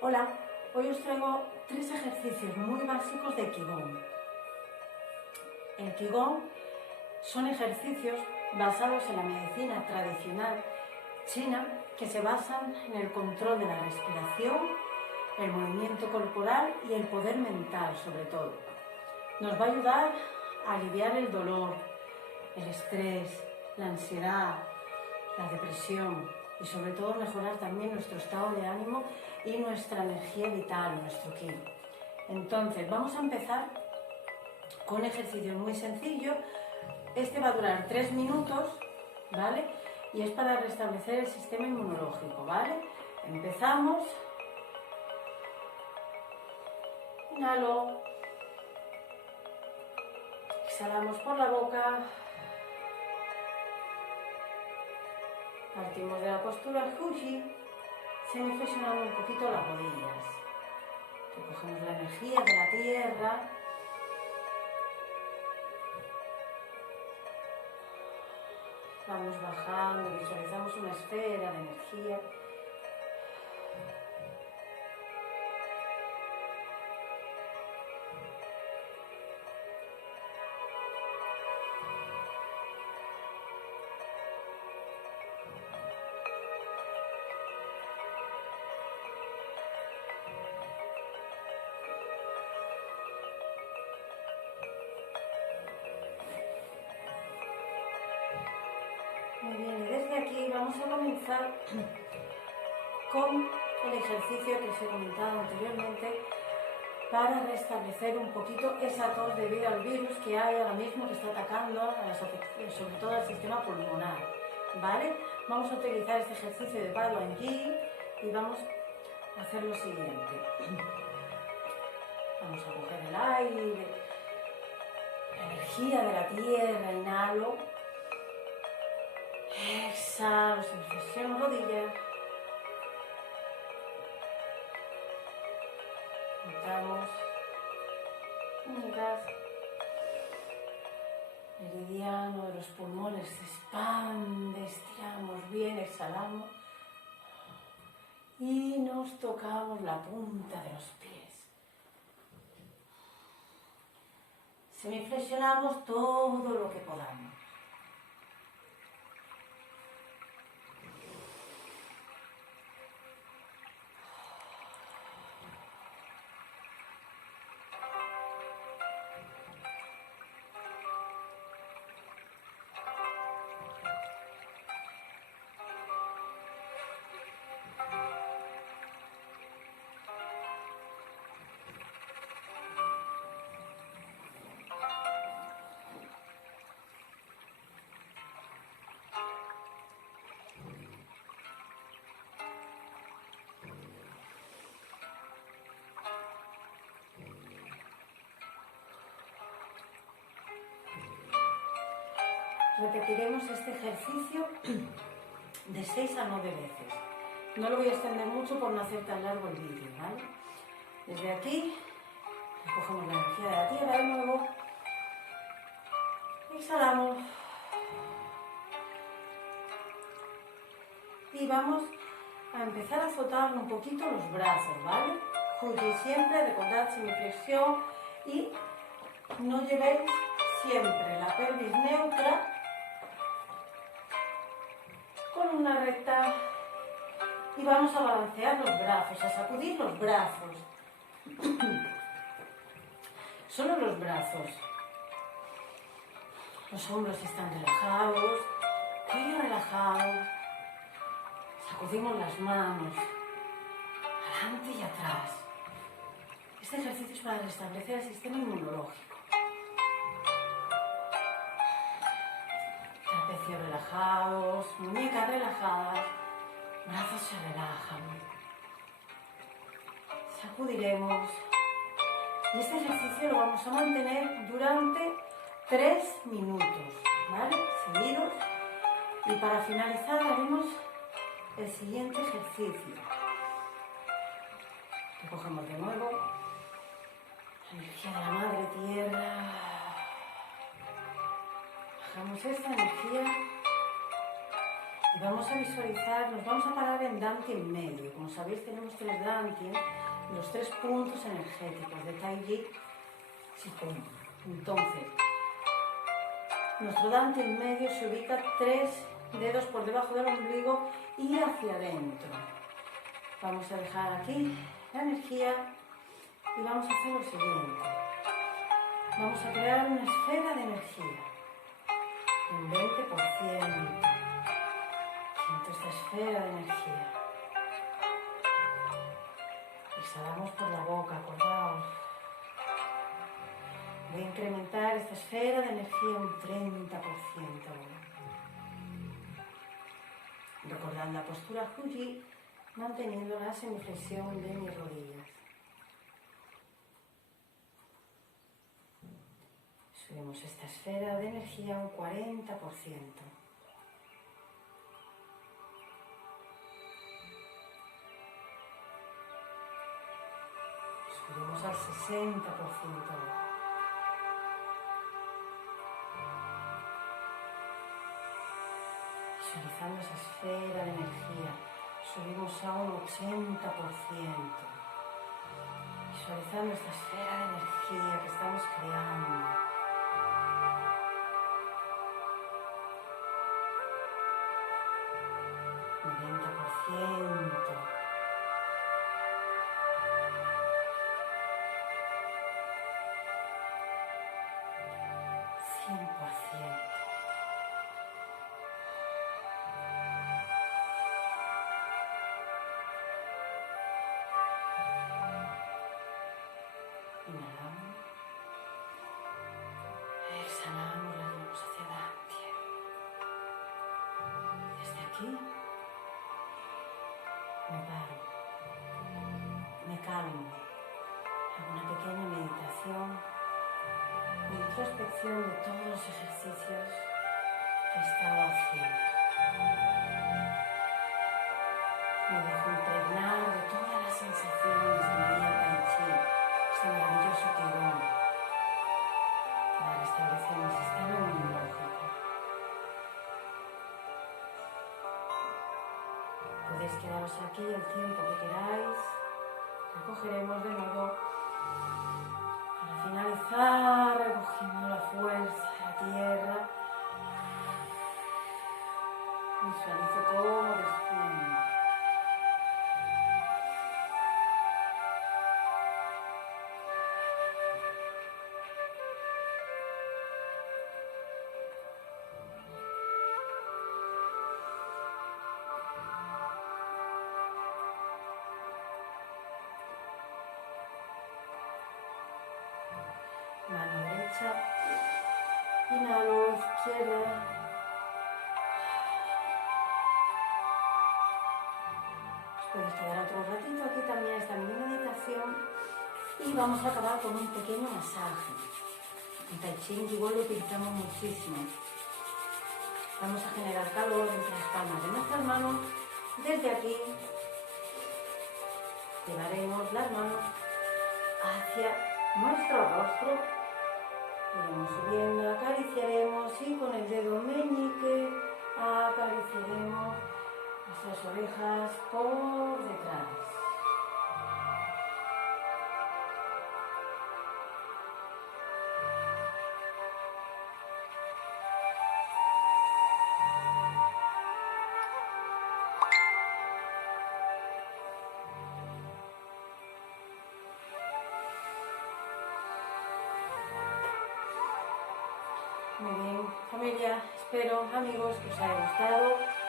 Hola, hoy os traigo 3 ejercicios muy básicos de Qigong. El Qigong son ejercicios basados en la medicina tradicional china que se basan en el control de la respiración, el movimiento corporal y el poder mental sobre todo. Nos va a ayudar a aliviar el dolor, el estrés, la ansiedad, la depresión y sobre todo mejorar también nuestro estado de ánimo y nuestra energía vital, nuestro ki. Entonces vamos a empezar con un ejercicio muy sencillo. Este va a durar 3 minutos, ¿vale? Y es para restablecer el sistema inmunológico, ¿vale? Empezamos. Inhalo. Exhalamos por la boca. Partimos de la postura Hushi, semiflexionando un poquito las rodillas. Recogemos la energía de la tierra. Vamos bajando, visualizamos una esfera de energía. Muy bien, y desde aquí vamos a comenzar con el ejercicio que os he comentado anteriormente para restablecer un poquito esa tos debido al virus que hay ahora mismo que está atacando sobre todo al sistema pulmonar, ¿vale? Vamos a utilizar este ejercicio de Baluanji y vamos a hacer lo siguiente. Vamos a coger el aire, la energía de la tierra, inhalo. Exhalo, semiflexiono rodillas. Juntamos muñecas. Meridiano de los pulmones se expande, estiramos bien, exhalamos. Y nos tocamos la punta de los pies. Semiflexionamos todo lo que podamos. Repetiremos este ejercicio de 6 a 9 veces. No lo voy a extender mucho por no hacer tan largo el vídeo, ¿vale? Desde aquí, recogemos la energía de la tierra de nuevo. Exhalamos. Y vamos a empezar a azotar un poquito los brazos, ¿vale? Hushi siempre, recordad semiflexión y no llevéis siempre la pelvis neutra con una recta y vamos a balancear los brazos, a sacudir los brazos. Solo los brazos. Los hombros están relajados, cuello relajado. Sacudimos las manos, adelante y atrás. Este ejercicio es para restablecer el sistema inmunológico. Trapecios relajados, muñecas relajadas, brazos se relajan. Sacudiremos. Y este ejercicio lo vamos a mantener durante 3 minutos, ¿vale? Seguidos. Y para finalizar haremos el siguiente ejercicio. Recogemos de nuevo la energía de la madre tierra. Bajamos esta energía Y vamos a visualizar, nos vamos a parar en Dantian medio. Como sabéis, tenemos 3 Dantian, los 3 puntos energéticos de Tai Chi Qigong. Entonces, nuestro Dantian medio se ubica 3 dedos por debajo del ombligo y hacia adentro. Vamos a dejar aquí la energía y vamos a hacer lo siguiente. Vamos a crear una esfera de energía, un 20%. Siento esta esfera de energía. Exhalamos por la boca, acordaos. Voy a incrementar esta esfera de energía un 30%. Recordad la postura Huji, manteniendo la semiflexión de mis rodillas. Subimos esta esfera de energía un 40%. Subimos al 60%. Visualizando esa esfera de energía, subimos a un 80%. Visualizando esta esfera de energía que estamos creando. Inhalamos, exhalamos, la llevamos hacia adelante. Desde aquí me paro, me calmo, hago una pequeña meditación de introspección de todos los ejercicios que he estado haciendo. Me dejo impregnar de todas las sensaciones de mi vida Tai Chi, este maravilloso Qigong, que va a restablecer mi sistema inmunológico. Podéis quedaros aquí el tiempo que queráis. Recogeremos de nuevo para finalizar, recogiendo la fuerza de la tierra. Visualizo cómo desciendo. Mano derecha, inhalo, izquierda. Os podéis quedar otro ratito aquí también esta mini meditación y vamos a acabar con un pequeño masaje. En Tai Chi igual lo utilizamos muchísimo. Vamos a generar calor entre las palmas de nuestras manos. Desde aquí llevaremos las manos hacia nuestro rostro. Iremos subiendo, acariciaremos y con el dedo meñique acariciaremos nuestras orejas por detrás. Muy bien, familia, espero, amigos, que os haya gustado.